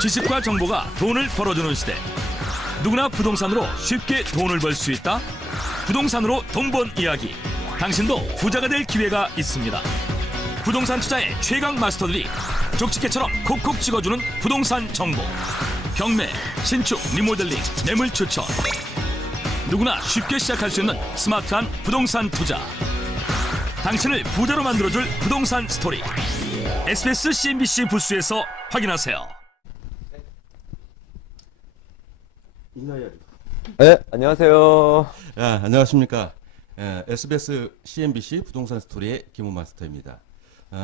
지식과 정보가 돈을 벌어주는 시대. 누구나 부동산으로 쉽게 돈을 벌 수 있다. 부동산으로 돈 번 이야기. 당신도 부자가 될 기회가 있습니다. 부동산 투자의 최강 마스터들이 족집게처럼 콕콕 찍어주는 부동산 정보. 경매, 신축, 리모델링, 매물 추천. 누구나 쉽게 시작할 수 있는 스마트한 부동산 투자. 당신을 부자로 만들어줄 부동산 스토리. SBS CNBC 부스에서 확인하세요. 네, 안녕하세요. 야, 안녕하십니까. SBS CNBC 부동산 스토리의 김호 마스터입니다.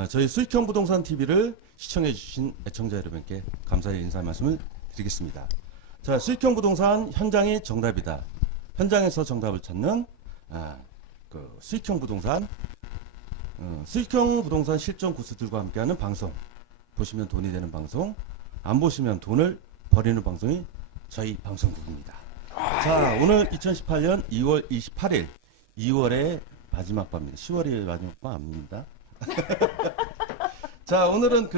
저희 수익형 부동산 TV를 시청해주신 애청자 여러분께 감사의 인사 말씀을 드리겠습니다. 자, 수익형 부동산 현장이 정답이다. 현장에서 정답을 찾는 그 수익형 부동산 실전 구스들과 함께하는 방송. 보시면 돈이 되는 방송, 안 보시면 돈을 버리는 방송이 저희 방송국입니다. 자, 오늘 2018년 2월 28일, 2월의 마지막 밤입니다. 10월의 마지막 밤 아닙니다. 자, 오늘은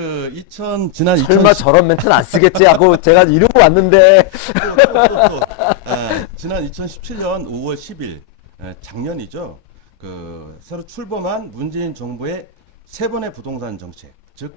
설마 저런 멘트는 안 쓰겠지 하고 제가 이러고 왔는데. 지난 2017년 5월 10일, 작년이죠. 새로 출범한 문재인 정부의 세 번의 부동산 정책, 즉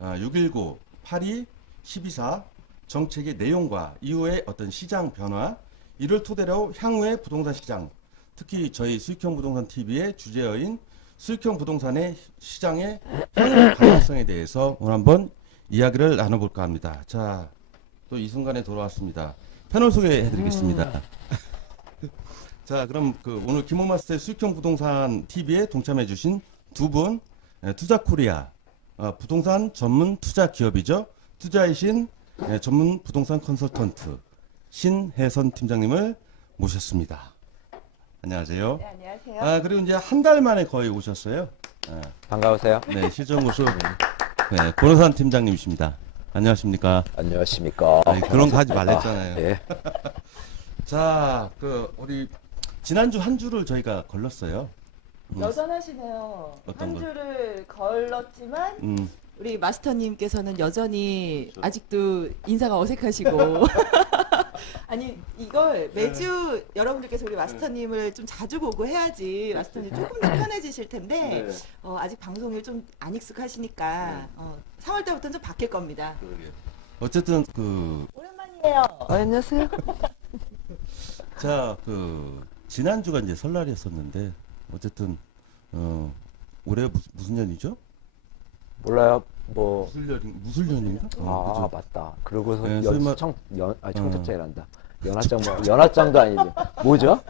6.19, 8.2, 12.4 정책의 내용과 이후의 어떤 시장 변화, 이를 토대로 향후의 부동산 시장, 특히 저희 수익형 부동산 TV의 주제어인 수익형 부동산의 시장의 향후 가능성에 대해서 오늘 한번 이야기를 나눠볼까 합니다. 자, 또 이 순간에 돌아왔습니다. 패널 소개해드리겠습니다. 자, 그럼 오늘 김호 마스터의 수익형 부동산 TV에 동참해주신 두 분, 투자코리아 부동산 전문 투자 기업이죠. 투자이신 전문 부동산 컨설턴트 신혜선 팀장님을 모셨습니다. 안녕하세요. 네, 안녕하세요. 그리고 이제 한 달 만에 거의 오셨어요. 반가우세요. 네, 실전 고수 권호산 팀장님이십니다. 안녕하십니까. 안녕하십니까. 그런 거 하지 말랬잖아요. 예. 자, 우리 지난주 한 주를 저희가 걸렀어요. 여전하시네요. 어떤 한 거? 주를 걸렀지만 음, 우리 마스터님께서는 여전히 아직도 인사가 어색하시고 아니 이걸 매주 여러분들께서 우리 마스터님을 좀 자주 보고 해야지 마스터님 조금 더 편해지실 텐데 아직 방송에 좀 안 익숙하시니까 3월 달부터는 좀 바뀔 겁니다. 어쨌든 오랜만이에요. 안녕하세요. 자, 지난주가 이제 설날이었었는데 어쨌든 올해 무슨 년이죠? 몰라요. 뭐. 무술년인가? 그죠? 맞다. 그러고서 네, 설마- 청첩장이란다. 연하장도 아니지. 뭐죠?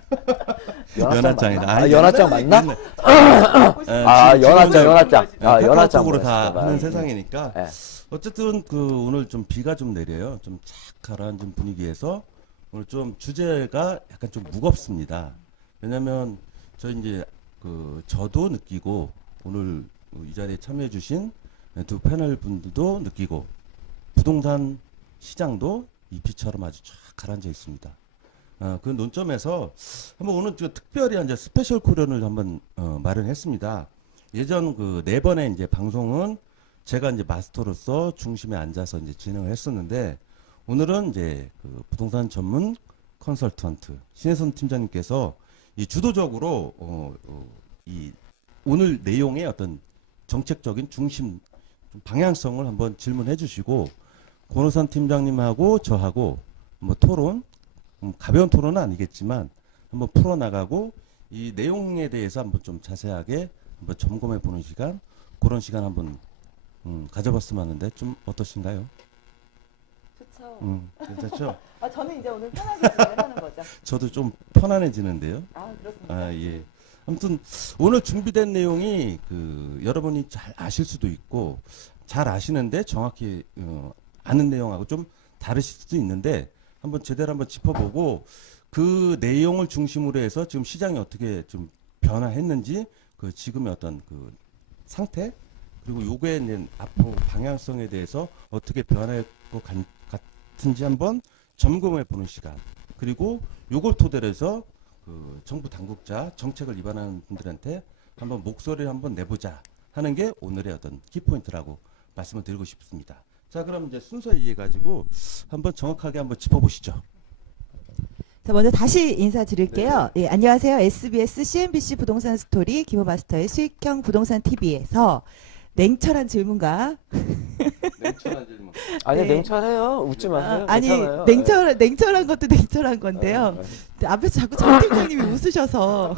연하장이다. 맞나? 연하장 맞나? 연하장. 카카오톡으로 다 맞습니다. 하는 세상이니까. 네. 어쨌든 오늘 좀 비가 좀 내려요. 좀 착 가라앉은 분위기에서 오늘 좀 주제가 약간 좀 무겁습니다. 왜냐면 저희 이제 저도 느끼고 오늘 이 자리에 참여해주신 두 패널 분들도 느끼고 부동산 시장도 이 비처럼 아주 쫙 가라앉아 있습니다. 그 논점에서 한번 오늘 특별히 이제 스페셜 코련을 한번 마련했습니다. 예전 네 번의 이제 방송은 제가 이제 마스터로서 중심에 앉아서 이제 진행을 했었는데 오늘은 이제 부동산 전문 컨설턴트 신혜선 팀장님께서 이 주도적으로 이 오늘 내용의 어떤 정책적인 중심 방향성을 한번 질문해 주시고 권호산 팀장님하고 저하고 뭐 토론 가벼운 토론은 아니겠지만 한번 풀어나가고 이 내용에 대해서 한번 좀 자세하게 한번 점검해 보는 시간, 그런 시간 한번 가져봤으면 하는데 좀 어떠신가요? 좋죠. 괜찮죠? 저는 이제 오늘 편하게 진행하는 거죠. 저도 좀 편안해지는데요. 그렇습니다. 예. 아무튼 오늘 준비된 내용이 여러분이 잘 아실 수도 있고 잘 아시는데 정확히 아는 내용하고 좀 다르실 수도 있는데 한번 제대로 한번 짚어보고 그 내용을 중심으로 해서 지금 시장이 어떻게 좀 변화했는지 지금의 어떤 상태 그리고 요거에 있는 앞으로 방향성에 대해서 어떻게 변할 것 같은지 한번 점검해 보는 시간, 그리고 요걸 토대로 해서 정부 당국자 정책을 위반하는 분들한테 한번 목소리를 한번 내보자 하는 게 오늘의 어떤 키포인트라고 말씀을 드리고 싶습니다. 자, 그럼 이제 순서 이해 가지고 한번 정확하게 한번 짚어보시죠. 자, 먼저 다시 인사드릴게요. 예, 안녕하세요. SBS CNBC 부동산 스토리 기모마스터의 수익형 부동산 TV에서 냉철한 질문과 냉철한 질문. 아니 네. 냉철해요. 웃지 마세요. 아니 괜찮아요. 냉철한 것도 냉철한 건데요. 앞에서 자꾸 정 팀장님이 웃으셔서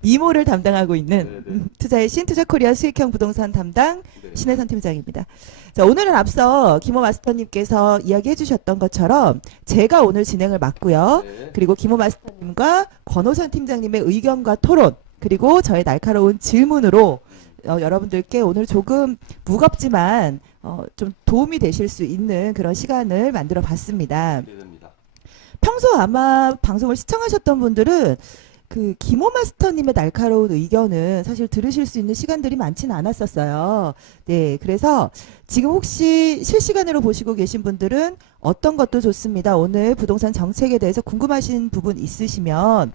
미모를 담당하고 있는 투자의 신투자코리아 수익형 부동산 담당 신혜선 팀장입니다. 자, 오늘은 앞서 김호 마스터님께서 이야기해 주셨던 것처럼 제가 오늘 진행을 맡고요. 그리고 김호 마스터님과 권호선 팀장님의 의견과 토론 그리고 저의 날카로운 질문으로 여러분들께 오늘 조금 무겁지만 좀 도움이 되실 수 있는 그런 시간을 만들어 봤습니다. 평소 아마 방송을 시청하셨던 분들은 그 김호 마스터님의 날카로운 의견은 사실 들으실 수 있는 시간들이 많지는 않았었어요. 네, 그래서 지금 혹시 실시간으로 보시고 계신 분들은 어떤 것도 좋습니다. 오늘 부동산 정책에 대해서 궁금하신 부분 있으시면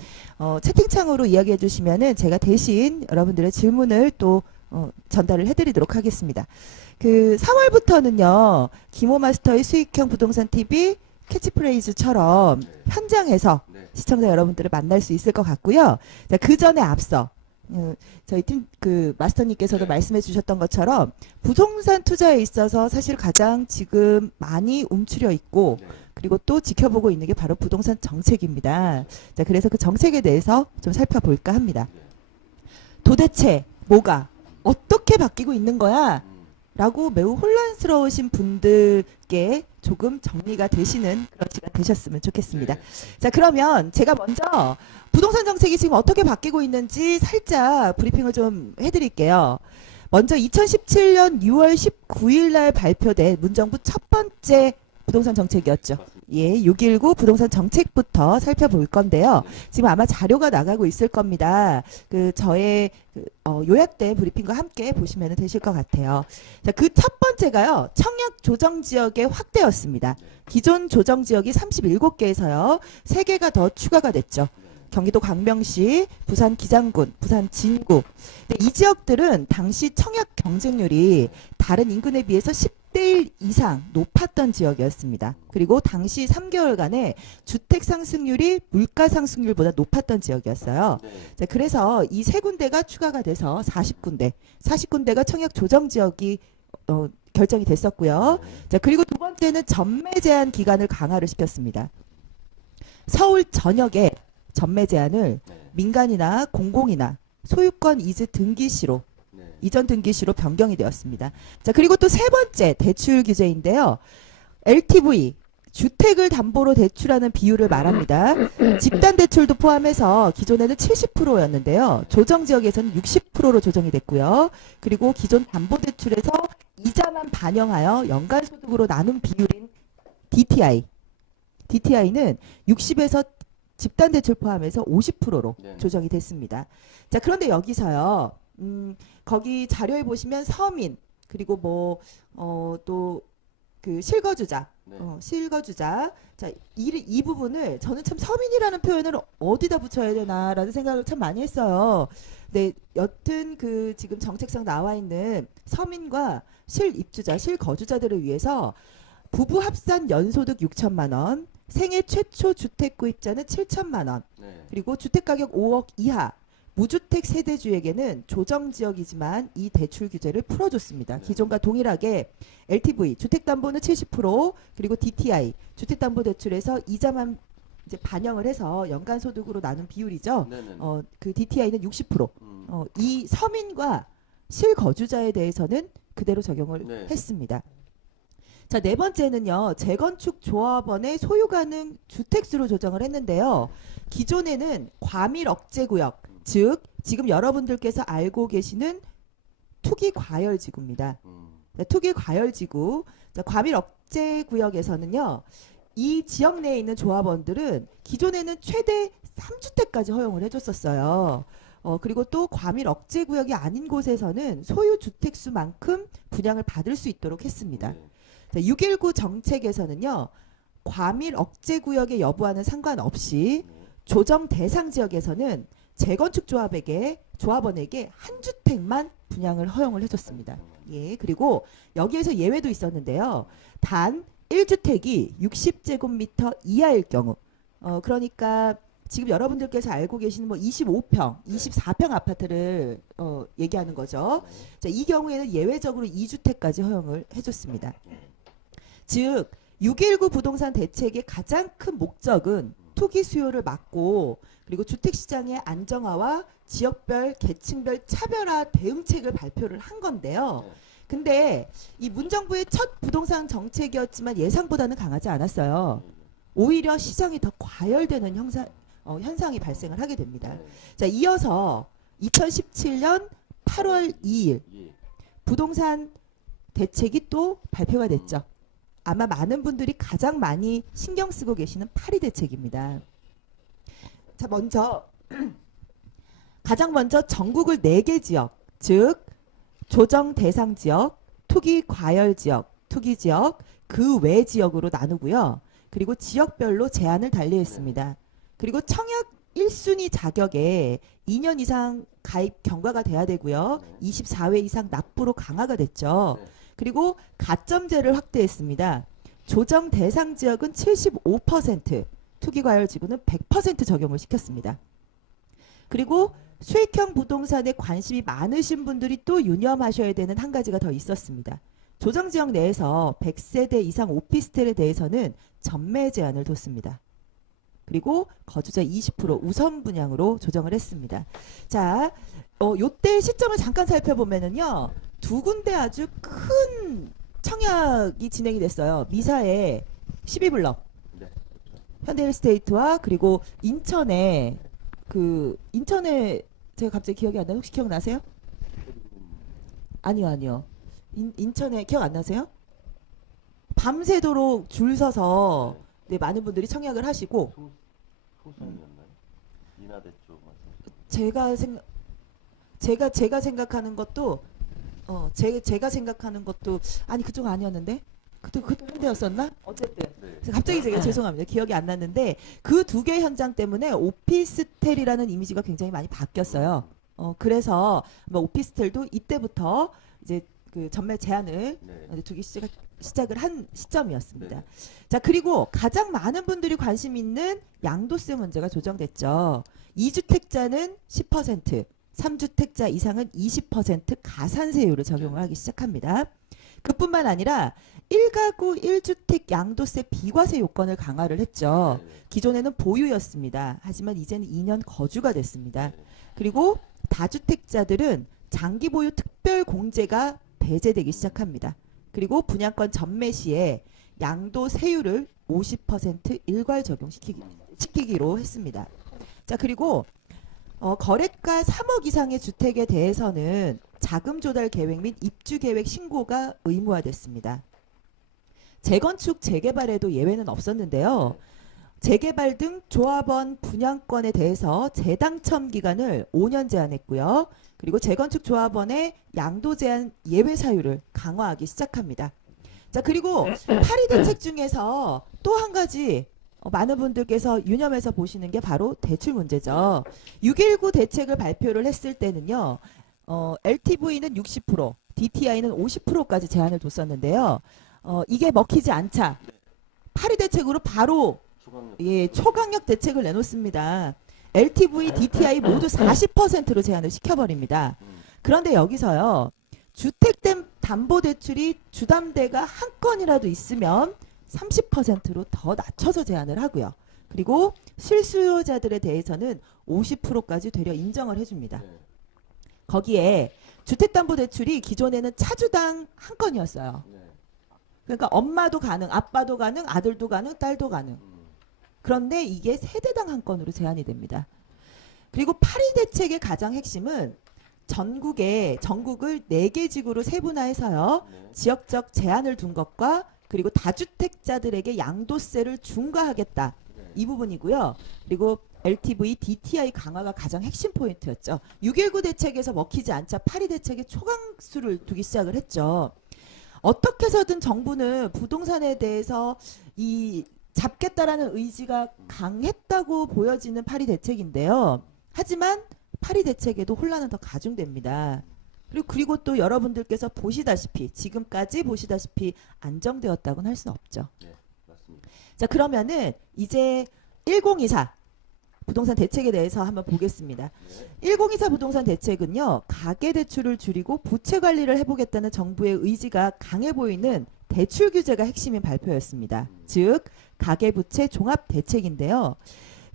채팅창으로 이야기해 주시면은 제가 대신 여러분들의 질문을 또 전달을 해드리도록 하겠습니다. 그 3월부터는요, 김호 마스터의 수익형 부동산 TV 캐치프레이즈처럼 현장에서 시청자 여러분들을 만날 수 있을 것 같고요. 자, 그 전에 앞서 저희 팀 그 마스터님께서도 말씀해 주셨던 것처럼 부동산 투자에 있어서 사실 가장 지금 많이 움츠려 있고 그리고 또 지켜보고 있는 게 바로 부동산 정책입니다. 자, 그래서 그 정책에 대해서 좀 살펴볼까 합니다. 도대체 뭐가 어떻게 바뀌고 있는 거야? 라고 매우 혼란스러우신 분들께 조금 정리가 되시는 그런 시간 되셨으면 좋겠습니다. 자, 그러면 제가 먼저 부동산 정책이 지금 어떻게 바뀌고 있는지 살짝 브리핑을 좀 해드릴게요. 먼저 2017년 6월 19일 날 발표된 문정부 첫 번째 부동산 정책이었죠. 예, 619 부동산 정책부터 살펴볼 건데요. 지금 아마 자료가 나가고 있을 겁니다. 그 저의 요약된 브리핑과 함께 보시면 되실 것 같아요. 자, 그 첫 번째가요. 청약 조정 지역의 확대였습니다. 기존 조정 지역이 37개에서요. 3개가 더 추가가 됐죠. 경기도 광명시, 부산 기장군, 부산 진구. 이 지역들은 당시 청약 경쟁률이 다른 인근에 비해서 10대 1 이상 높았던 지역이었습니다. 그리고 당시 3개월간의 주택 상승률이 물가 상승률보다 높았던 지역이었어요. 자, 그래서 이 세 군데가 추가가 돼서 40군데가 청약 조정 지역이 결정이 됐었고요. 자, 그리고 두 번째는 전매 제한 기간을 강화를 시켰습니다. 서울 전역에 전매 제한을 민간이나 공공이나 소유권 이전 등기시로 변경이 되었습니다. 자, 그리고 또 세 번째 대출 규제인데요. LTV 주택을 담보로 대출하는 비율을 말합니다. 집단 대출도 포함해서 기존에는 70%였는데요. 조정 지역에서는 60%로 조정이 됐고요. 그리고 기존 담보 대출에서 이자만 반영하여 연간 소득으로 나눈 비율인 DTI는 60에서 집단 대출 포함해서 50%로 조정이 됐습니다. 자, 그런데 여기서요. 거기 자료에 보시면 서민 그리고 뭐 또 그 실거주자, 자, 이 부분을 저는 참 서민이라는 표현을 어디다 붙여야 되나라는 생각을 참 많이 했어요. 네, 여튼 그 지금 정책상 나와 있는 서민과 실입주자, 실거주자들을 위해서 부부 합산 연소득 6천만 원, 생애 최초 주택 구입자는 7천만 원, 그리고 주택 가격 5억 이하 무주택 세대주에게는 조정 지역이지만 이 대출 규제를 풀어줬습니다. 기존과 동일하게 LTV 주택담보는 70% 그리고 DTI 주택담보대출에서 이자만 이제 반영을 해서 연간 소득으로 나눈 비율이죠. 그 DTI는 60%. 이 서민과 실거주자에 대해서는 그대로 적용을 했습니다. 자, 네 번째는요. 재건축 조합원의 소유 가능 주택수로 조정을 했는데요. 기존에는 과밀 억제 구역, 즉 지금 여러분들께서 알고 계시는 투기 과열 지구입니다. 투기 과열 지구. 자, 과밀 억제 구역에서는요. 이 지역 내에 있는 조합원들은 기존에는 최대 3주택까지 허용을 해줬었어요. 그리고 또 과밀 억제 구역이 아닌 곳에서는 소유 주택 수만큼 분양을 받을 수 있도록 했습니다. 자, 619 정책에서는요. 과밀 억제 구역의 여부와는 상관없이 조정 대상 지역에서는 재건축 조합원에게 한 주택만 분양을 허용을 해줬습니다. 예, 그리고 여기에서 예외도 있었는데요. 단 1주택이 60제곱미터 이하일 경우, 그러니까 지금 여러분들께서 알고 계시는 뭐 25평, 24평 아파트를 얘기하는 거죠. 자, 이 경우에는 예외적으로 2주택까지 허용을 해줬습니다. 즉 6.19 부동산 대책의 가장 큰 목적은 투기 수요를 막고 그리고 주택시장의 안정화와 지역별, 계층별 차별화 대응책을 발표를 한 건데요. 근데 이 문정부의 첫 부동산 정책이었지만 예상보다는 강하지 않았어요. 오히려 시장이 더 과열되는 현상이 발생을 하게 됩니다. 자, 이어서 2017년 8월 2일 부동산 대책이 또 발표가 됐죠. 아마 많은 분들이 가장 많이 신경 쓰고 계시는 파리 대책입니다. 자, 가장 먼저 전국을 4개 지역, 즉 조정 대상 지역, 투기 과열 지역, 투기 지역, 그 외 지역으로 나누고요. 그리고 지역별로 제한을 달리했습니다. 그리고 청약 1순위 자격에 2년 이상 가입 경과가 돼야 되고요. 24회 이상 납부로 강화가 됐죠. 그리고 가점제를 확대했습니다. 조정 대상 지역은 75%, 투기 과열 지구는 100% 적용을 시켰습니다. 그리고 수익형 부동산에 관심이 많으신 분들이 또 유념하셔야 되는 한 가지가 더 있었습니다. 조정 지역 내에서 100세대 이상 오피스텔에 대해서는 전매 제한을 뒀습니다. 그리고 거주자 20% 우선 분양으로 조정을 했습니다. 자, 요때 시점을 잠깐 살펴보면은요. 두 군데 아주 큰 청약이 진행이 됐어요. 미사의 12블럭. 현대일스테이트와 그리고 인천에 제가 갑자기 기억이 안 나요. 혹시 기억나세요? 아니요. 인천에 기억 안 나세요? 밤새도록 줄 서서 네, 많은 분들이 청약을 하시고 소선이었나요? 이나대 쪽 제가 생각하는 것도 제가 생각하는 것도 아니 그쪽 아니었는데 그때였었나? 어쨌든 그래서 갑자기 제가 죄송합니다. 기억이 안 났는데 그 두 개 현장 때문에 오피스텔이라는 이미지가 굉장히 많이 바뀌었어요. 그래서 뭐 오피스텔도 이때부터 이제 그 전매 제한을 두기 시작을 한 시점이었습니다. 자, 그리고 가장 많은 분들이 관심 있는 양도세 문제가 조정됐죠. 2주택자는 10%, 3주택자 이상은 20% 가산세율을 적용을 하기 시작합니다. 그뿐만 아니라 1가구 1주택 양도세 비과세 요건을 강화를 했죠. 기존에는 보유였습니다. 하지만 이제는 2년 거주가 됐습니다. 그리고 다주택자들은 장기 보유 특별 공제가 배제되기 시작합니다. 그리고 분양권 전매 시에 양도세율을 50% 일괄 적용시키기로 했습니다. 자, 그리고 거래가 3억 이상의 주택에 대해서는 자금 조달 계획 및 입주 계획 신고가 의무화됐습니다. 재건축 재개발에도 예외는 없었는데요. 재개발 등 조합원 분양권에 대해서 재당첨 기간을 5년 제한했고요. 그리고 재건축 조합원의 양도 제한 예외 사유를 강화하기 시작합니다. 자, 그리고 파리 대책 중에서 또 한 가지 많은 분들께서 유념해서 보시는 게 바로 대출 문제죠. 6.19 대책을 발표를 했을 때는요. LTV는 60%, DTI는 50%까지 제한을 뒀었는데요. 이게 먹히지 않자 파리 대책으로 바로 초강력 대책을 내놓습니다. LTV, DTI 모두 40%로 제한을 시켜버립니다. 그런데 여기서요. 주택담보대출이 주담대가 한 건이라도 있으면 30%로 더 낮춰서 제한을 하고요. 그리고 실수요자들에 대해서는 50%까지 되려 인정을 해줍니다. 거기에 주택담보대출이 기존에는 차주당 한 건이었어요. 그러니까 엄마도 가능, 아빠도 가능, 아들도 가능, 딸도 가능. 그런데 이게 세대당 한 건으로 제한이 됩니다. 그리고 파리 대책의 가장 핵심은 전국을 4개 지구로 세분화해서요. 지역적 제한을 둔 것과 그리고 다주택자들에게 양도세를 중과하겠다. 이 부분이고요. 그리고 LTV, DTI 강화가 가장 핵심 포인트였죠. 6.19 대책에서 먹히지 않자 파리 대책에 초강수를 두기 시작을 했죠. 어떻게 해서든 정부는 부동산에 대해서 잡겠다라는 의지가 강했다고 보여지는 파리 대책인데요. 하지만 파리 대책에도 혼란은 더 가중됩니다. 그리고 또 여러분들께서 보시다시피 지금까지 보시다시피 안정되었다고는 할 수는 없죠. 네, 맞습니다. 자, 그러면은 이제 1024 부동산 대책에 대해서 한번 보겠습니다. 1024 부동산 대책은요, 가계대출을 줄이고 부채 관리를 해보겠다는 정부의 의지가 강해 보이는 대출 규제가 핵심인 발표였습니다. 즉, 가계부채 종합대책인데요.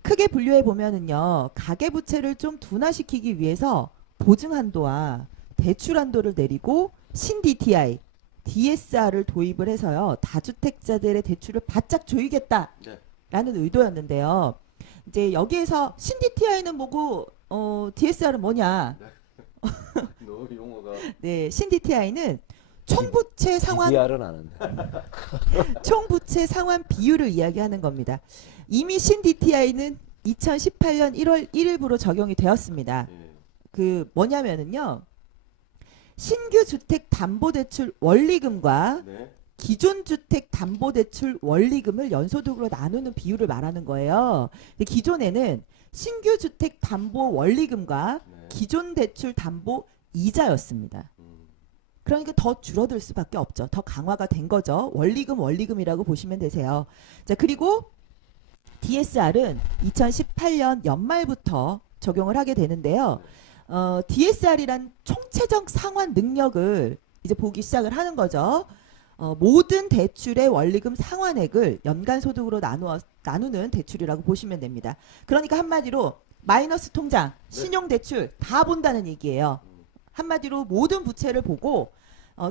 크게 분류해 보면은요, 가계부채를 좀 둔화시키기 위해서 보증한도와 대출한도를 내리고 신DTI, DSR을 도입을 해서요, 다주택자들의 대출을 바짝 조이겠다라는 의도였는데요. 이제 여기에서 신DTI는 뭐고 DSR은 뭐냐? 너 용어가 네, 신DTI는 총부채 상환 DR은 아는데. 총부채 상환 비율을 이야기하는 겁니다. 이미 신DTI는 2018년 1월 1일부로 적용이 되었습니다. 그 뭐냐면은요, 신규 주택 담보대출 원리금과 기존 주택 담보대출 원리금을 연소득으로 나누는 비율을 말하는 거예요. 근데 기존에는 신규 주택 담보 원리금과 기존 대출 담보 이자였습니다. 그러니까 더 줄어들 수밖에 없죠. 더 강화가 된 거죠. 원리금이라고 보시면 되세요. 자, 그리고 DSR은 2018년 연말부터 적용을 하게 되는데요. DSR이란 총체적 상환 능력을 이제 보기 시작을 하는 거죠. 모든 대출의 원리금 상환액을 연간 소득으로 나누는 대출이라고 보시면 됩니다. 그러니까 한마디로 마이너스 통장, 신용대출 다 본다는 얘기예요. 한마디로 모든 부채를 보고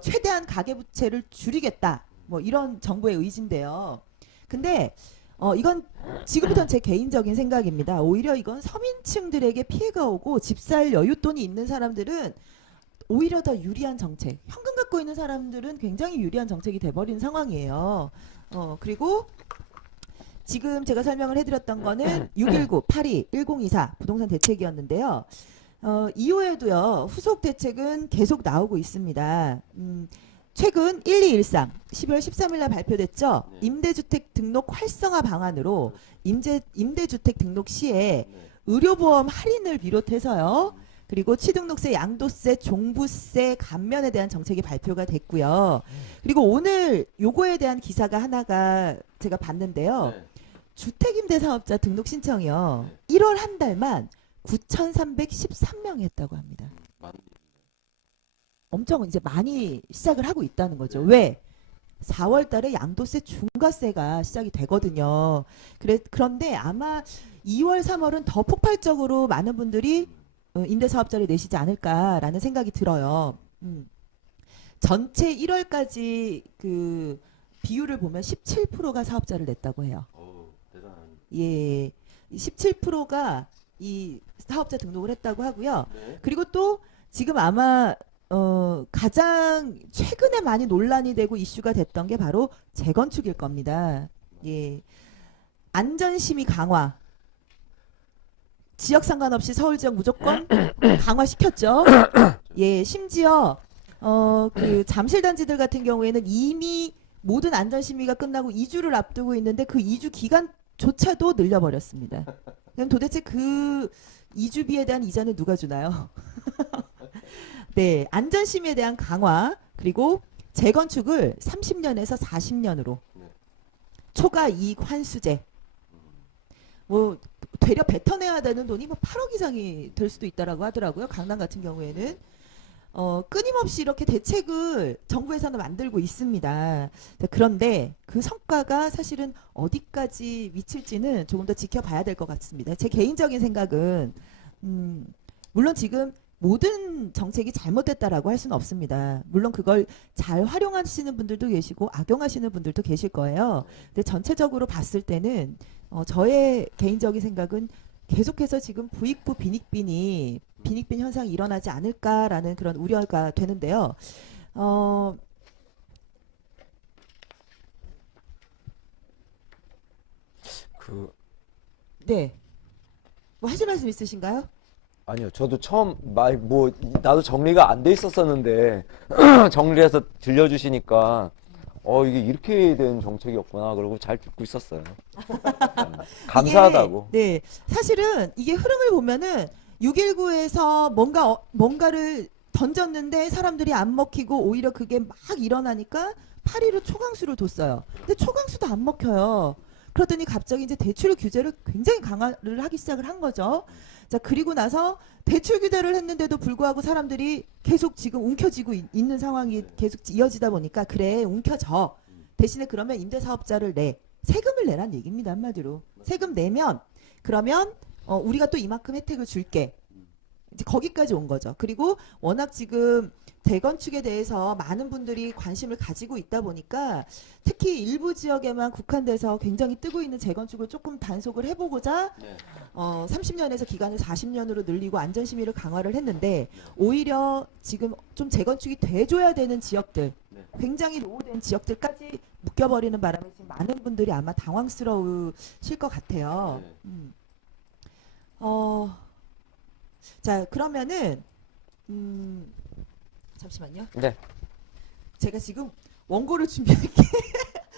최대한 가계부채를 줄이겠다. 뭐 이런 정부의 의지인데요. 근데 이건 지금부터는 제 개인적인 생각입니다. 오히려 이건 서민층들에게 피해가 오고 집 살 여윳돈이 있는 사람들은 오히려 더 유리한 정책, 현금 갖고 있는 사람들은 굉장히 유리한 정책이 돼버린 상황이에요. 그리고 지금 제가 설명을 해드렸던 거는 619, 82, 1024 부동산 대책이었는데요. 이후에도요, 후속 대책은 계속 나오고 있습니다. 최근 1213, 12월 13일 날 발표됐죠. 임대주택 등록 활성화 방안으로 임대주택 등록 시에 의료보험 할인을 비롯해서요. 그리고 취등록세, 양도세, 종부세 감면에 대한 정책이 발표가 됐고요. 그리고 오늘 요거에 대한 기사가 하나가 제가 봤는데요. 주택임대사업자 등록 신청이요. 1월 한 달만 9,313명이 했다고 합니다. 엄청 이제 많이 시작을 하고 있다는 거죠. 왜? 4월 달에 양도세, 중과세가 시작이 되거든요. 그런데 아마 2월, 3월은 더 폭발적으로 많은 분들이 임대사업자를 내시지 않을까라는 생각이 들어요. 전체 1월까지 그 비율을 보면 17%가 사업자를 냈다고 해요. 예, 17%가 이 사업자 등록을 했다고 하고요. 그리고 또 지금 아마 가장 최근에 많이 논란이 되고 이슈가 됐던 게 바로 재건축일 겁니다. 예, 안전심의 강화. 지역 상관없이 서울 지역 무조건 강화시켰죠. 예, 심지어 그 잠실 단지들 같은 경우에는 이미 모든 안전 심의가 끝나고 2주를 앞두고 있는데 그 2주 기간조차도 늘려버렸습니다. 그럼 도대체 그 2주비에 대한 이자는 누가 주나요? 네, 안전 심의에 대한 강화, 그리고 재건축을 30년에서 40년으로 초과 이익 환수제. 뭐 되려 뱉어내야 되는 돈이 뭐 8억 이상이 될 수도 있다라고 하더라고요. 강남 같은 경우에는 끊임없이 이렇게 대책을 정부에서는 만들고 있습니다. 그런데 그 성과가 사실은 어디까지 미칠지는 조금 더 지켜봐야 될 것 같습니다. 제 개인적인 생각은 물론 지금 모든 정책이 잘못됐다라고 할 수는 없습니다. 물론 그걸 잘 활용하시는 분들도 계시고 악용하시는 분들도 계실 거예요. 근데 전체적으로 봤을 때는 저의 개인적인 생각은 계속해서 지금 부익부 빈익빈 현상이 일어나지 않을까라는 그런 우려가 되는데요. 네. 뭐 하실 말씀 있으신가요? 아니요, 저도 처음 나도 정리가 안 돼 있었었는데 정리해서 들려주시니까 이게 이렇게 된 정책이었구나 그러고 잘 듣고 있었어요. 감사하다고. 네, 사실은 이게 흐름을 보면은 619에서 뭔가를 던졌는데 사람들이 안 먹히고 오히려 그게 막 일어나니까 파리로 초강수를 뒀어요. 근데 초강수도 안 먹혀요. 그러더니 갑자기 이제 대출 규제를 굉장히 강화를 하기 시작을 한 거죠. 자, 그리고 나서 대출 규제를 했는데도 불구하고 사람들이 계속 지금 움켜쥐고 있는 상황이 계속 이어지다 보니까 그래, 움켜져. 대신에 그러면 임대사업자를 세금을 내란 얘기입니다. 한마디로. 세금 내면 그러면 우리가 또 이만큼 혜택을 줄게. 이제 거기까지 온 거죠. 그리고 워낙 지금 재건축에 대해서 많은 분들이 관심을 가지고 있다 보니까 특히 일부 지역에만 국한돼서 굉장히 뜨고 있는 재건축을 조금 단속을 해보고자 30년에서 기간을 40년으로 늘리고 안전심의를 강화를 했는데 오히려 지금 좀 재건축이 돼줘야 되는 지역들 굉장히 노후된 지역들까지 묶여버리는 바람에 지금 많은 분들이 아마 당황스러우실 것 같아요. 자, 그러면은 잠시만요. 네. 제가 지금 원고를 준비한 게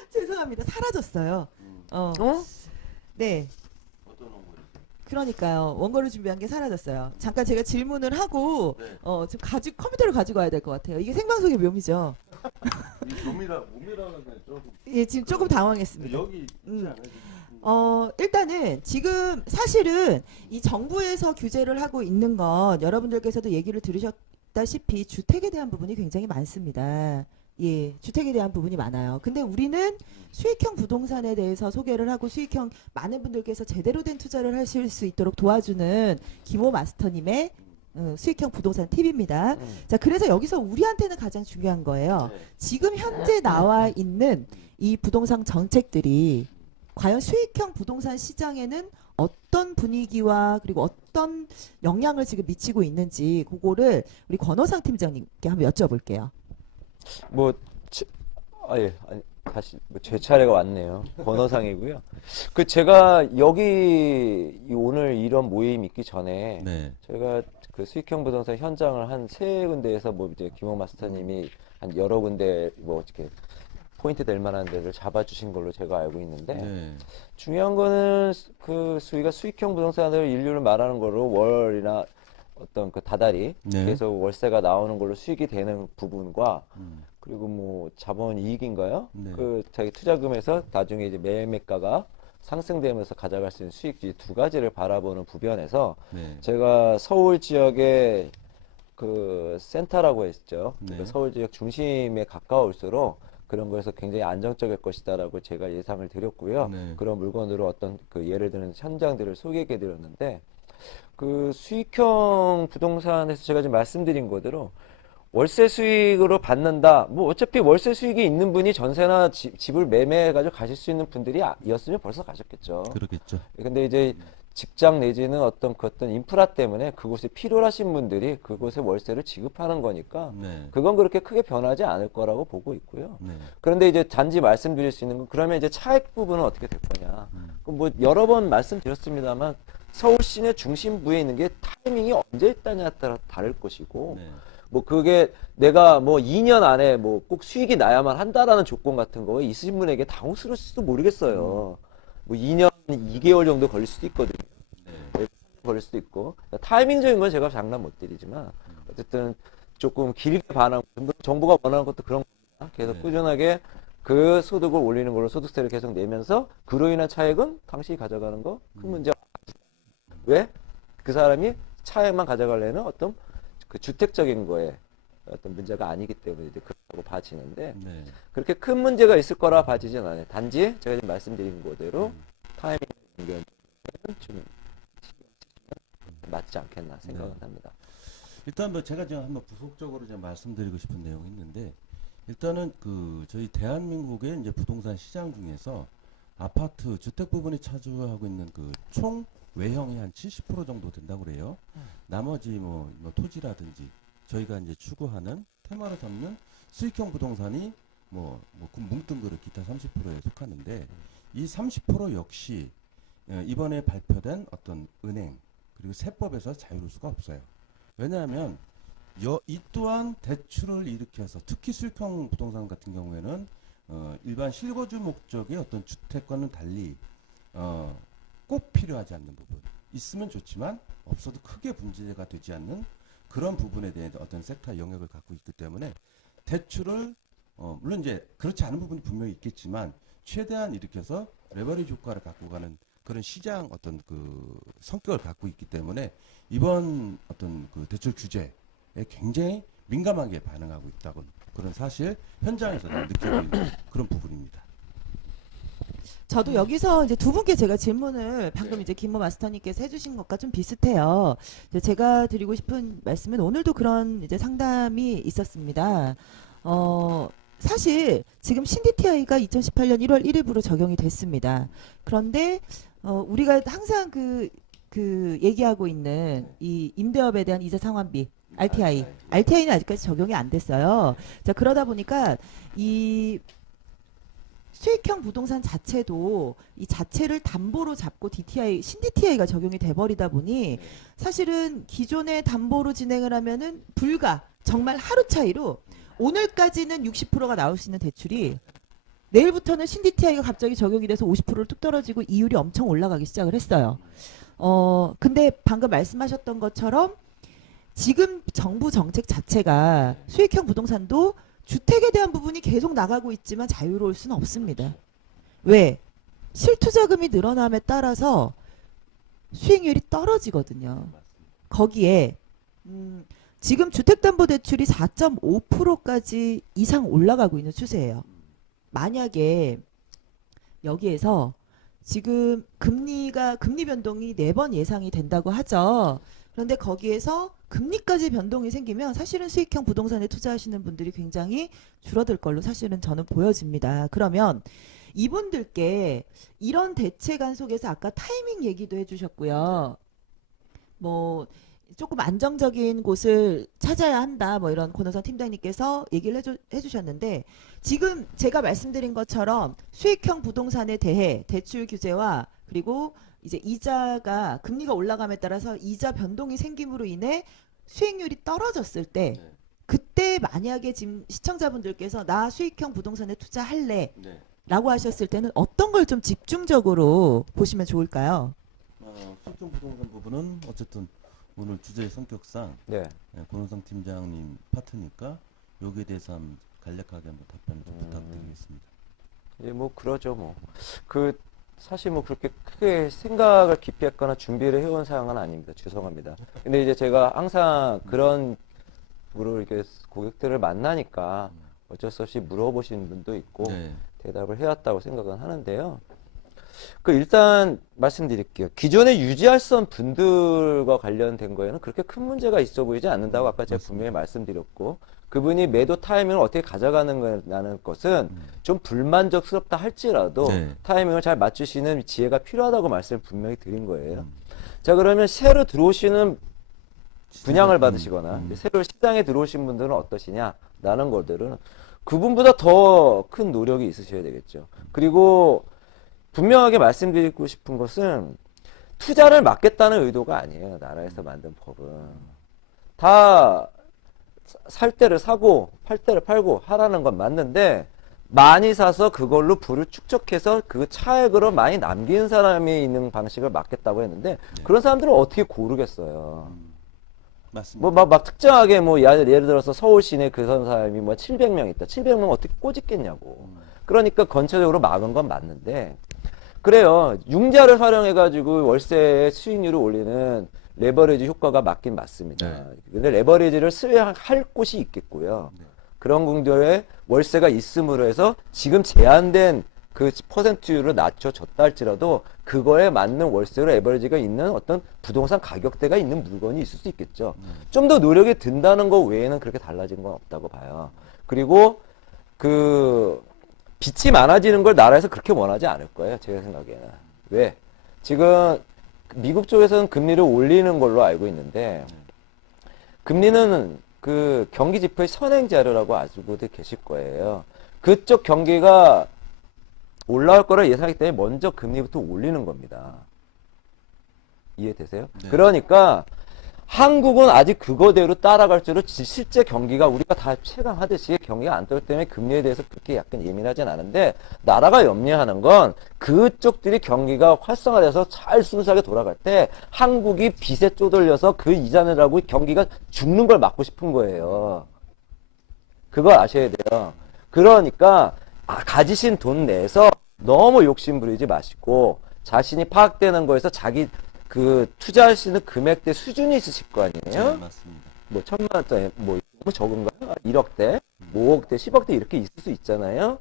죄송합니다. 사라졌어요. 어? 네. 그러니까요. 원고를 준비한 게 사라졌어요. 잠깐 제가 질문을 하고 지금 컴퓨터를 가지고 와야 될 것 같아요. 이게 생방송의 묘미죠. 몸이라는 게 조금 예, 지금 조금 당황했습니다. 여기 있지 않아요? 일단은 지금 사실은 이 정부에서 규제를 하고 있는 건 여러분들께서도 얘기를 들으셨다시피 주택에 대한 부분이 굉장히 많습니다. 예, 주택에 대한 부분이 많아요. 근데 우리는 수익형 부동산에 대해서 소개를 하고 수익형 많은 분들께서 제대로 된 투자를 하실 수 있도록 도와주는 김호 마스터님의 수익형 부동산 팁입니다. 자, 그래서 여기서 우리한테는 가장 중요한 거예요. 지금 현재 나와 있는 이 부동산 정책들이 과연 수익형 부동산 시장에는 어떤 분위기와 그리고 어떤 영향을 지금 미치고 있는지 그거를 우리 권호상 팀장님께 한번 여쭤볼게요. 예, 아니, 다시 제 차례가 왔네요. 권호상이고요. 제가 여기 오늘 이런 모임 있기 전에 네. 제가 그 수익형 부동산 현장을 한 3군데에서 이제 김호 마스터님이 한 여러 군데 이렇게 포인트 될 만한 데를 잡아주신 걸로 제가 알고 있는데 네. 중요한 거는 우리가 수익형 부동산을 인류를 말하는 거로 월이나 어떤 그 다달이 네. 계속 월세가 나오는 걸로 수익이 되는 부분과 그리고 자본 이익인가요? 네. 자기 투자금에서 나중에 이제 매매가가 상승되면서 가져갈 수 있는 수익 이 두 가지를 바라보는 부변에서 네. 제가 서울 지역의 그 센터라고 했죠. 그러니까 네. 서울 지역 중심에 가까울수록 그런 거에서 굉장히 안정적일 것이다라고 제가 예상을 드렸고요. 네. 그런 물건으로 어떤 예를 들은 현장들을 소개해 드렸는데 수익형 부동산에서 제가 지금 말씀드린 거대로 월세 수익으로 받는다. 어차피 월세 수익이 있는 분이 전세나 집을 매매해가지고 가실 수 있는 분들이었으면 벌써 가셨겠죠. 그렇겠죠. 근데 이제 직장 내지는 어떤 인프라 때문에 그곳에 필요하신 분들이 그곳에 월세를 지급하는 거니까 네. 그건 그렇게 크게 변하지 않을 거라고 보고 있고요. 네. 그런데 이제 단지 말씀드릴 수 있는 건 그러면 이제 차액 부분은 어떻게 될 거냐. 여러 번 말씀드렸습니다만 서울 시내 중심부에 있는 게 타이밍이 언제 있다냐에 따라 다를 것이고 네. 그게 내가 2년 안에 꼭 수익이 나야만 한다라는 조건 같은 거 있으신 분에게 당혹스러울지도 모르겠어요. 2년, 2개월 정도 걸릴 수도 있거든요. 네. 걸릴 수도 있고. 타이밍적인 건 제가 장난 못 드리지만 어쨌든 조금 길게 반하고 정부가 원하는 것도 그런 겁니다. 계속 네. 꾸준하게 그 소득을 올리는 걸로 소득세를 계속 내면서 그로 인한 차액은 당신이 가져가는 거 큰 문제 없습니다. 왜? 그 사람이 차액만 가져가려는 어떤 그 주택적인 거에 어떤 문제가 아니기 때문에 이제 그렇다고 봐지는데 네. 그렇게 큰 문제가 있을 거라 봐지진 않아요. 단지 제가 지금 말씀드린 그대로 타이밍 연결은 좀 맞지 않겠나 생각은 합니다. 일단 제가 지금 한번 부속적으로 좀 말씀드리고 싶은 내용이 있는데 일단은 저희 대한민국의 이제 부동산 시장 중에서 아파트 주택 부분이 차지하고 있는 총 외형이 한 70% 정도 된다고 그래요. 나머지 토지라든지 저희가 이제 추구하는 테마를 삼는 수익형 부동산이 뭉뚱그려 기타 30%에 속하는데 이 30% 역시 이번에 발표된 어떤 은행 그리고 세법에서 자유로울 수가 없어요. 왜냐하면 이 또한 대출을 일으켜서 특히 수익형 부동산 같은 경우에는 일반 실거주 목적의 어떤 주택과는 달리 꼭 필요하지 않는 부분 있으면 좋지만 없어도 크게 문제가 되지 않는 그런 부분에 대한 어떤 섹터 영역을 갖고 있기 때문에 대출을 물론 이제 그렇지 않은 부분이 분명히 있겠지만 최대한 일으켜서 레버리지 효과를 갖고 가는 그런 시장 어떤 그 성격을 갖고 있기 때문에 이번 어떤 그 대출 규제에 굉장히 민감하게 반응하고 있다고 그런 사실 현장에서 느끼고 있는 그런 부분입니다. 저도 여기서 이제 두 분께 제가 질문을 방금 이제 김모 마스터님께서 해주신 것과 좀 비슷해요. 이제 제가 드리고 싶은 말씀은 오늘도 그런 이제 상담이 있었습니다. 사실 지금 신DTI가 2018년 1월 1일부로 적용이 됐습니다. 그런데 우리가 항상 그 얘기하고 있는 이 임대업에 대한 이자 상환비 RTI는 아직까지 적용이 안 됐어요. 자, 그러다 보니까 이 수익형 부동산 자체도 이 자체를 담보로 잡고 신DTI가 적용이 돼버리다 보니 사실은 기존의 담보로 진행을 하면은 정말 하루 차이로 오늘까지는 60%가 나올 수 있는 대출이 내일부터는 신DTI가 갑자기 적용이 돼서 50%를 뚝 떨어지고 이율이 엄청 올라가기 시작을 했어요. 근데 방금 말씀하셨던 것처럼 지금 정부 정책 자체가 수익형 부동산도 주택에 대한 부분이 계속 나가고 있지만 자유로울 수는 없습니다. 왜? 실투자금이 늘어남에 따라서 수익률이 떨어지거든요. 거기에 지금 주택담보대출이 4.5%까지 이상 올라가고 있는 추세예요. 만약에 여기에서 지금 금리 변동이 4번 예상이 된다고 하죠. 그런데 거기에서 금리까지 변동이 생기면 사실은 수익형 부동산에 투자하시는 분들이 굉장히 줄어들 걸로 사실은 저는 보여집니다. 그러면 이분들께 이런 대책안 속에서 아까 타이밍 얘기도 해주셨고요. 뭐 조금 안정적인 곳을 찾아야 한다. 뭐 이런 권호선 팀장님께서 얘기를 해주셨는데 지금 제가 말씀드린 것처럼 수익형 부동산에 대해 대출 규제와 그리고 이제 이자가 금리가 올라감에 따라서 이자 변동이 생김으로 인해 수익률이 떨어졌을 때 그때 만약에 지금 시청자분들께서 나 수익형 부동산에 투자할래 라고 하셨을 때는 어떤 걸 좀 집중적으로 보시면 좋을까요? 수익형 부동산 부분은 어쨌든 오늘 주제의 성격상 권호성 팀장님 파트니까 여기에 대해서 한번 간략하게 한번 답변을 좀 부탁드리겠습니다. 예, 뭐 그러죠 뭐. 사실 뭐 그렇게 크게 생각을 깊이 했거나 준비를 해온 사항은 아닙니다. 죄송합니다. 근데 이제 제가 항상 그런 으로 이렇게 고객들을 만나니까 어쩔 수 없이 물어보시는 분도 있고 대답을 해왔다고 생각은 하는데요. 일단 말씀드릴게요. 기존에 유지할선 분들과 관련된 거에는 그렇게 큰 문제가 있어 보이지 않는다고 아까 제가 분명히 말씀드렸고, 그분이 매도 타이밍을 어떻게 가져가는 것은 좀 불만족스럽다 할지라도 타이밍을 잘 맞추시는 지혜가 필요하다고 말씀을 분명히 드린 거예요. 자, 그러면 새로 들어오시는 분양을 받으시거나 새로 시장에 들어오신 분들은 어떠시냐라는 것들은 그분보다 더 큰 노력이 있으셔야 되겠죠. 그리고 분명하게 말씀드리고 싶은 것은 투자를 막겠다는 의도가 아니에요. 나라에서 만든 법은. 다 살 때를 사고 팔 때를 팔고 하라는 건 맞는데, 많이 사서 그걸로 부를 축적해서 그 차액으로 많이 남기는 사람이 있는 방식을 막겠다고 했는데 그런 사람들은 어떻게 고르겠어요. 맞습니다. 막 특정하게 예를 들어서 서울 시내 그 사람이 700명 있다. 700명 어떻게 꼬집겠냐고. 그러니까 건체적으로 막은 건 맞는데, 그래요. 융자를 활용해가지고 월세의 수익률을 올리는 레버리지 효과가 맞긴 맞습니다. 근데 레버리지를 수행할 곳이 있겠고요. 그런 공도에 월세가 있음으로 해서 지금 제한된 그 퍼센트율을 낮춰줬다 할지라도 그거에 맞는 월세로 레버리지가 있는 어떤 부동산 가격대가 있는 물건이 있을 수 있겠죠. 좀 더 노력이 든다는 거 외에는 그렇게 달라진 건 없다고 봐요. 그리고 빚이 많아지는 걸 나라에서 그렇게 원하지 않을 거예요. 제가 생각에는. 왜? 지금 미국 쪽에서는 금리를 올리는 걸로 알고 있는데, 금리는 그 경기 지표의 선행 자료라고 아시고들 계실 거예요. 그쪽 경기가 올라올 거라 예상하기 때문에 먼저 금리부터 올리는 겁니다. 이해되세요? 그러니까 한국은 아직 그거대로 따라갈 줄로 실제 경기가 우리가 다 체감하듯이 경기가 안 떨어지기 때문에 금리에 대해서 그렇게 약간 예민하진 않은데 나라가 염려하는 건 그쪽들이 경기가 활성화돼서 잘 순수하게 돌아갈 때 한국이 빚에 쪼들려서 그 이자 내라고 경기가 죽는 걸 막고 싶은 거예요. 그걸 아셔야 돼요. 그러니까 가지신 돈 내에서 너무 욕심 부리지 마시고 자신이 파악되는 거에서 자기 그 투자할 수 있는 금액대 수준이 있으실 거 아니에요? 네, 맞습니다. 뭐 1,000만 원짜리 뭐 너무 적은가요? 1억대, 뭐 5억대, 10억대 이렇게 있을 수 있잖아요.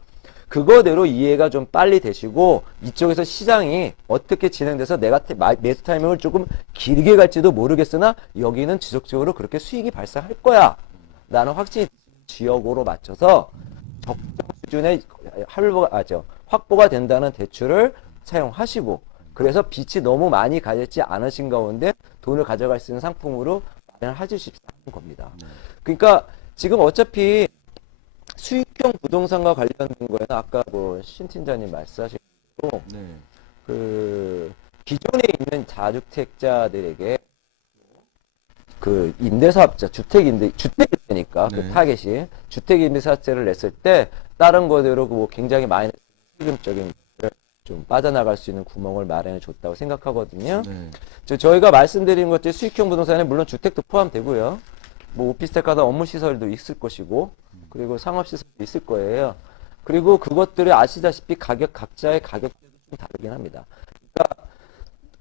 그거대로 이해가 좀 빨리 되시고 이쪽에서 시장이 어떻게 진행돼서 내가 매수 타이밍을 조금 길게 갈지도 모르겠으나 여기는 지속적으로 그렇게 수익이 발생할 거야. 나는 확신이 지역으로 맞춰서 적정 수준의 확보가 된다는 대출을 사용하시고 그래서 빚이 너무 많이 가졌지 않으신 가운데 돈을 가져갈 수 있는 상품으로 마련해주십시오 하는 겁니다. 그러니까 지금 어차피 수익형 부동산과 관련된 거에는 아까 뭐 신 팀장님 말씀하신 대로 네. 그 기존에 있는 다주택자들에게 그 임대사업자 주택임대니까 네. 그 타겟이 주택임대사업자를 냈을 때 다른 거대로 뭐 굉장히 많이 세금적인 좀 빠져나갈 수 있는 구멍을 마련해 줬다고 생각하거든요. 네. 저희가 말씀드린 것들 수익형 부동산에 물론 주택도 포함되고요. 뭐 오피스텔 가다 업무 시설도 있을 것이고 그리고 상업 시설도 있을 거예요. 그리고 그것들이 아시다시피 각자의 가격대도 좀 다르긴 합니다. 그러니까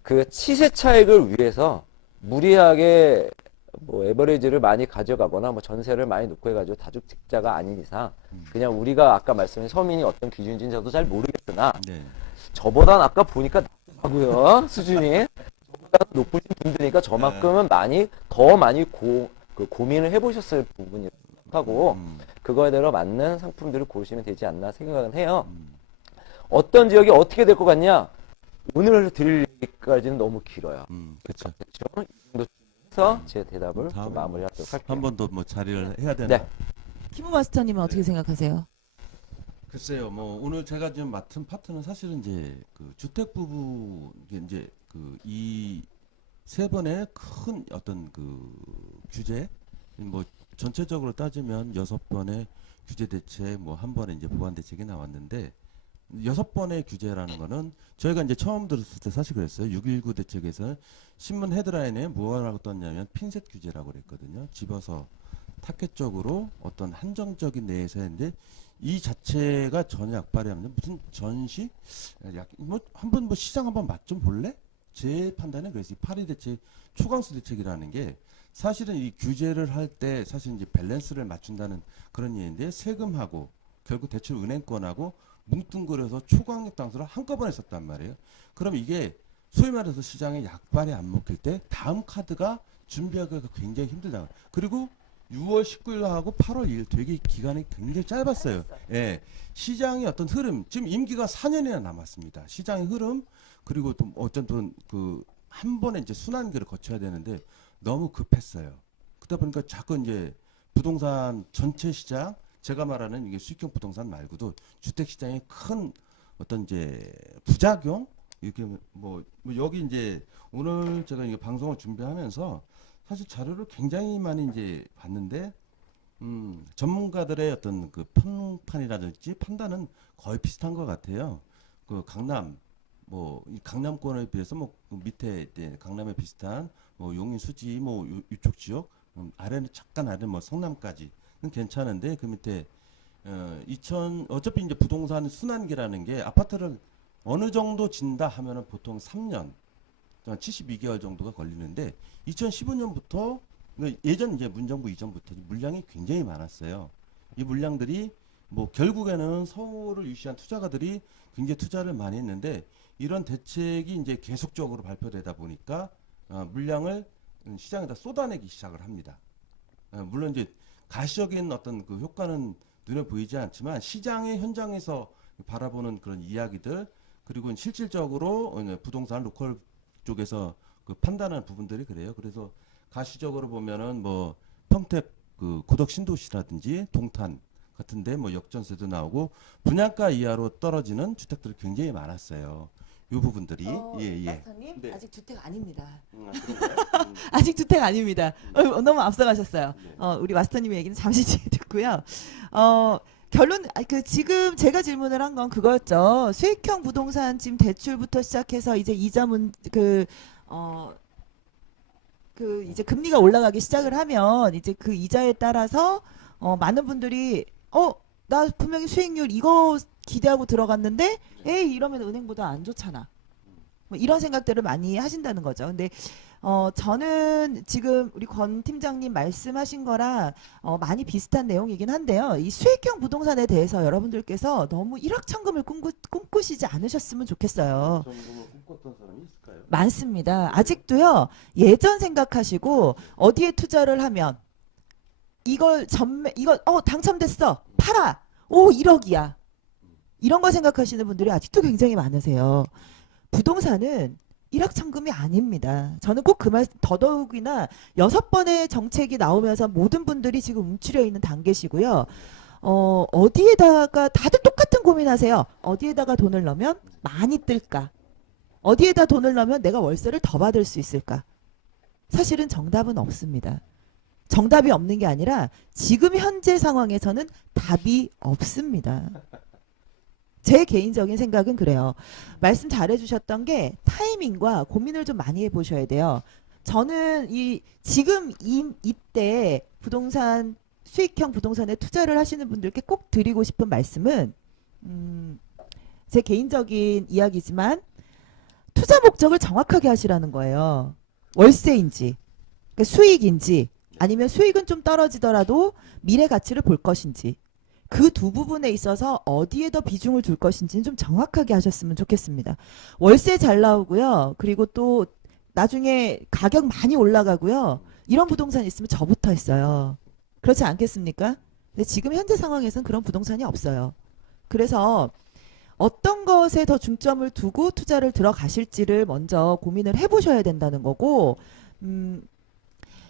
그 시세 차익을 위해서 무리하게 뭐 에버리지를 많이 가져가거나 뭐 전세를 많이 놓고 해가지고 다주택자가 아닌 이상 그냥 우리가 아까 말씀하신 서민이 어떤 기준인지는 저도 잘 모르겠으나 네. 저보다는 아까 보니까 나고요 수준이 저보다 높으신 분들이니까 저만큼은 더 많이 고민을 해보셨을 부분이라고 생각하고 그거에 대로 맞는 상품들을 고르시면 되지 않나 생각은 해요. 어떤 지역이 어떻게 될 것 같냐? 오늘 드릴 얘기까지는 너무 길어요. 그렇죠. 그렇죠? 이 정도 해서 제 대답을 좀 마무리하도록 할게요. 한 번 더 뭐 자리를 해야 되나? 네. 김우 마스터님은 어떻게 생각하세요? 글쎄요, 뭐 오늘 제가 지금 맡은 파트는 사실은 이제 그 주택 부분 이제 그 이 세 번의 큰 어떤 그 규제 뭐 전체적으로 따지면 6번의 규제 대책 뭐 한 번에 이제 보완 대책이 나왔는데 6번의 규제라는 거는 저희가 이제 처음 들었을 때 사실 그랬어요. 6.19 대책에서 신문 헤드라인에 뭐라고 떴냐면 핀셋 규제라고 그랬거든요. 집어서 타겟적으로 어떤 한정적인 내에서 했는데 이 자체가 전혀 약발이 없는 무슨 전시 뭐 한번 뭐 시장 한번 맛 좀 볼래? 제 판단은 그래서 이 파리 대책 초강수 대책이라는 게 사실은 이 규제를 할 때 사실 이제 밸런스를 맞춘다는 그런 얘기인데 세금하고 결국 대출 은행권하고 뭉뚱그려서 초강력 당수를 한꺼번에 썼단 말이에요. 그럼 이게 소위 말해서 시장에 약발이 안 먹힐 때 다음 카드가 준비하기가 굉장히 힘들다. 그리고 6월 19일 하고 8월 2일 되게 기간이 굉장히 짧았어요. 예. 시장의 어떤 흐름, 지금 임기가 4년이나 남았습니다. 시장의 흐름, 그리고 또 어쩐 그 한 번에 이제 순환기를 거쳐야 되는데 너무 급했어요. 그러다 보니까 자꾸 이제 부동산 전체 시장, 제가 말하는 이게 수익형 부동산 말고도 주택 시장의 큰 어떤 이제 부작용, 이렇게 뭐 여기 이제 오늘 제가 이게 방송을 준비하면서 사실 자료를 굉장히 많이 이제 봤는데 전문가들의 어떤 그 평판이라든지 판단은 거의 비슷한 것 같아요. 그 강남 뭐 이 강남권에 비해서 뭐 밑에 이제 강남에 비슷한 뭐 용인 수지 뭐 이쪽 지역 아래는 잠깐 아래 뭐 성남까지는 괜찮은데 그 밑에 2000 어차피 이제 부동산 순환기라는 게 아파트를 어느 정도 진다 하면은 보통 3년 72개월 정도가 걸리는데 2015년부터 예전 이제 문정부 이전부터 물량이 굉장히 많았어요. 이 물량들이 뭐 결국에는 서울을 유치한 투자가들이 굉장히 투자를 많이 했는데 이런 대책이 이제 계속적으로 발표되다 보니까 물량을 시장에다 쏟아내기 시작을 합니다. 물론 이제 가시적인 어떤 그 효과는 눈에 보이지 않지만 시장의 현장에서 바라보는 그런 이야기들 그리고 실질적으로 부동산 로컬 쪽에서 그 판단하는 부분들이 그래요. 그래서 가시적으로 보면은 뭐 평택 그 고덕 신도시라든지 동탄 같은데 뭐 역전세도 나오고 분양가 이하로 떨어지는 주택들이 굉장히 많았어요. 요 부분들이 예. 마스터님 네. 아직 주택 아닙니다. 그런가요? 아직 주택 아닙니다. 너무 앞서가셨어요. 네. 우리 마스터님의 얘기는 잠시 뒤에 듣고요. 결론, 지금 제가 질문을 한 건 그거였죠. 수익형 부동산 지금 대출부터 시작해서 이제 이제 금리가 올라가기 시작을 하면 이제 그 이자에 따라서 많은 분들이 나 분명히 수익률 이거 기대하고 들어갔는데 에이 이러면 은행보다 안 좋잖아. 뭐 이런 생각들을 많이 하신다는 거죠. 근데 저는 지금 우리 권 팀장님 말씀하신 거랑 많이 비슷한 내용이긴 한데요. 이 수익형 부동산에 대해서 여러분들께서 너무 일확천금을 꿈꾸시지 않으셨으면 좋겠어요. 정도면 꿈꿨던 사람이 있을까요? 많습니다. 아직도요. 예전 생각하시고 어디에 투자를 하면 이거 당첨됐어. 팔아. 오 1억이야. 이런 거 생각하시는 분들이 아직도 굉장히 많으세요. 부동산은 일확천금이 아닙니다. 저는 꼭 그 말 더더욱이나 6번의 정책이 나오면서 모든 분들이 지금 움츠려 있는 단계시고요. 어디에다가 다들 똑같은 고민하세요. 어디에다가 돈을 넣으면 많이 뜰까? 어디에다 돈을 넣으면 내가 월세를 더 받을 수 있을까? 사실은 정답은 없습니다. 정답이 없는 게 아니라 지금 현재 상황에서는 답이 없습니다. 제 개인적인 생각은 그래요. 말씀 잘해주셨던 게 타이밍과 고민을 좀 많이 해보셔야 돼요. 저는 지금 이때 부동산 수익형 부동산에 투자를 하시는 분들께 꼭 드리고 싶은 말씀은 제 개인적인 이야기지만 투자 목적을 정확하게 하시라는 거예요. 월세인지 그러니까 수익인지 아니면 수익은 좀 떨어지더라도 미래 가치를 볼 것인지 그 두 부분에 있어서 어디에 더 비중을 둘 것인지는 좀 정확하게 하셨으면 좋겠습니다. 월세 잘 나오고요. 그리고 또 나중에 가격 많이 올라가고요. 이런 부동산이 있으면 저부터 했어요. 그렇지 않겠습니까? 근데 지금 현재 상황에서는 그런 부동산이 없어요. 그래서 어떤 것에 더 중점을 두고 투자를 들어가실지를 먼저 고민을 해보셔야 된다는 거고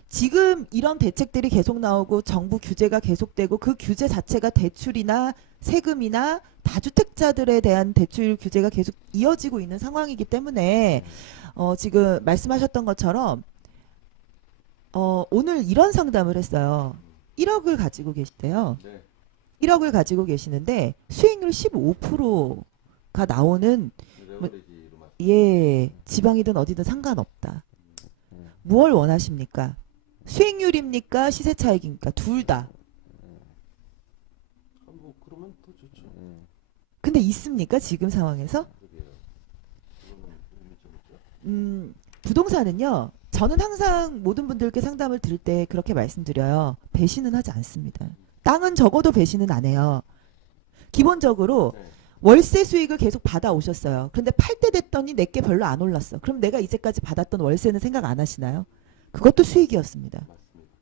지금 이런 대책들이 계속 나오고 정부 규제가 계속되고 그 규제 자체가 대출이나 세금이나 다주택자들에 대한 대출 규제가 계속 이어지고 있는 상황이기 때문에 지금 말씀하셨던 것처럼 오늘 이런 상담을 했어요. 1억을 가지고 계시대요. 네. 1억을 가지고 계시는데 수익률 15%가 나오는 레버리지로 말씀. 예 지방이든 어디든 상관없다. 무엇을 원하십니까? 수익률입니까? 시세 차익입니까? 둘 다. 뭐 그러면 더 좋죠. 근데 있습니까? 지금 상황에서? 그러게요. 그러면 의미점이죠. 부동산은요. 저는 항상 모든 분들께 상담을 드릴 때 그렇게 말씀드려요. 배신은 하지 않습니다. 땅은 적어도 배신은 안 해요. 기본적으로 네. 월세 수익을 계속 받아오셨어요. 그런데 팔 때 됐더니 내게 별로 안 올랐어. 그럼 내가 이제까지 받았던 월세는 생각 안 하시나요? 그것도 수익이었습니다. 맞습니다.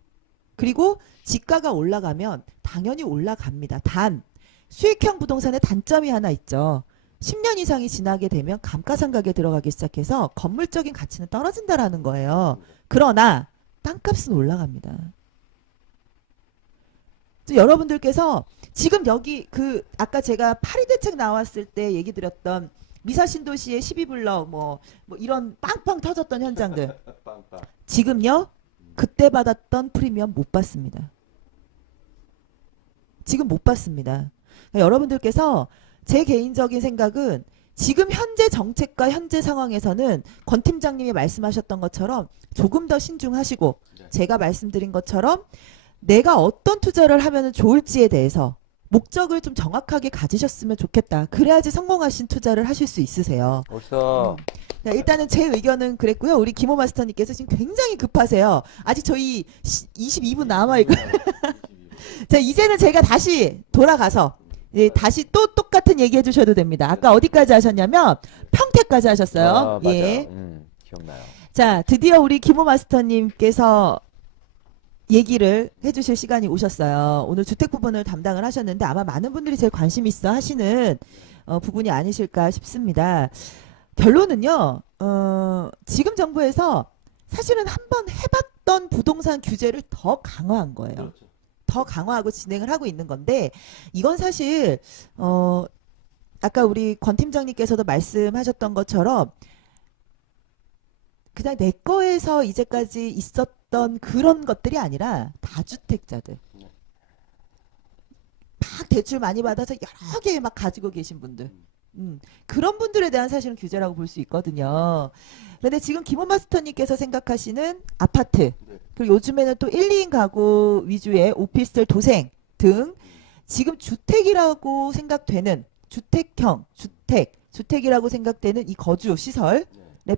그리고 지가가 올라가면 당연히 올라갑니다. 단 수익형 부동산의 단점이 하나 있죠. 10년 이상이 지나게 되면 감가상각에 들어가기 시작해서 건물적인 가치는 떨어진다라는 거예요. 그러나 땅값은 올라갑니다. 여러분들께서 지금 여기 아까 제가 파리 대책 나왔을 때 얘기 드렸던 미사 신도시의 12블럭 뭐 이런 빵빵 터졌던 현장들 빵빵. 지금요 그때 받았던 프리미엄 못 받습니다. 지금 못 받습니다. 그러니까 여러분들께서 제 개인적인 생각은 지금 현재 정책과 현재 상황에서는 권 팀장님이 말씀하셨던 것처럼 조금 더 신중하시고 네. 제가 말씀드린 것처럼 내가 어떤 투자를 하면 좋을지에 대해서 목적을 좀 정확하게 가지셨으면 좋겠다. 그래야지 성공하신 투자를 하실 수 있으세요. 벌써 자, 일단은 제 의견은 그랬고요. 우리 김호 마스터님께서 지금 굉장히 급하세요. 아직 저희 22분 남아있고. 자, 이제는 제가 다시 돌아가서 다시 또 똑같은 얘기 해주셔도 됩니다. 아까 어디까지 하셨냐면 평택까지 하셨어요. 맞아. 예. 기억나요. 자, 드디어 우리 김호 마스터님께서 얘기를 해주실 시간이 오셨어요. 오늘 주택 부분을 담당을 하셨는데 아마 많은 분들이 제일 관심 있어 하시는 부분이 아니실까 싶습니다. 결론은요. 지금 정부에서 사실은 한번 해봤던 부동산 규제를 더 강화한 거예요. 그렇죠. 더 강화하고 진행을 하고 있는 건데 이건 사실 아까 우리 권 팀장님께서도 말씀하셨던 것처럼 그냥 내 거에서 이제까지 있었던 그런 것들이 아니라 다주택자들. 막 대출 많이 받아서 여러 개 막 가지고 계신 분들. 그런 분들에 대한 사실은 규제라고 볼 수 있거든요. 그런데 지금 김원 마스터님께서 생각하시는 아파트, 그리고 요즘에는 또 1, 2인 가구 위주의 오피스텔 도생 등 지금 주택이라고 생각되는 주택형, 주택이라고 생각되는 이 거주 시설의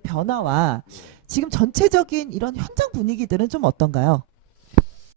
변화와 지금 전체적인 이런 현장 분위기들은 좀 어떤가요?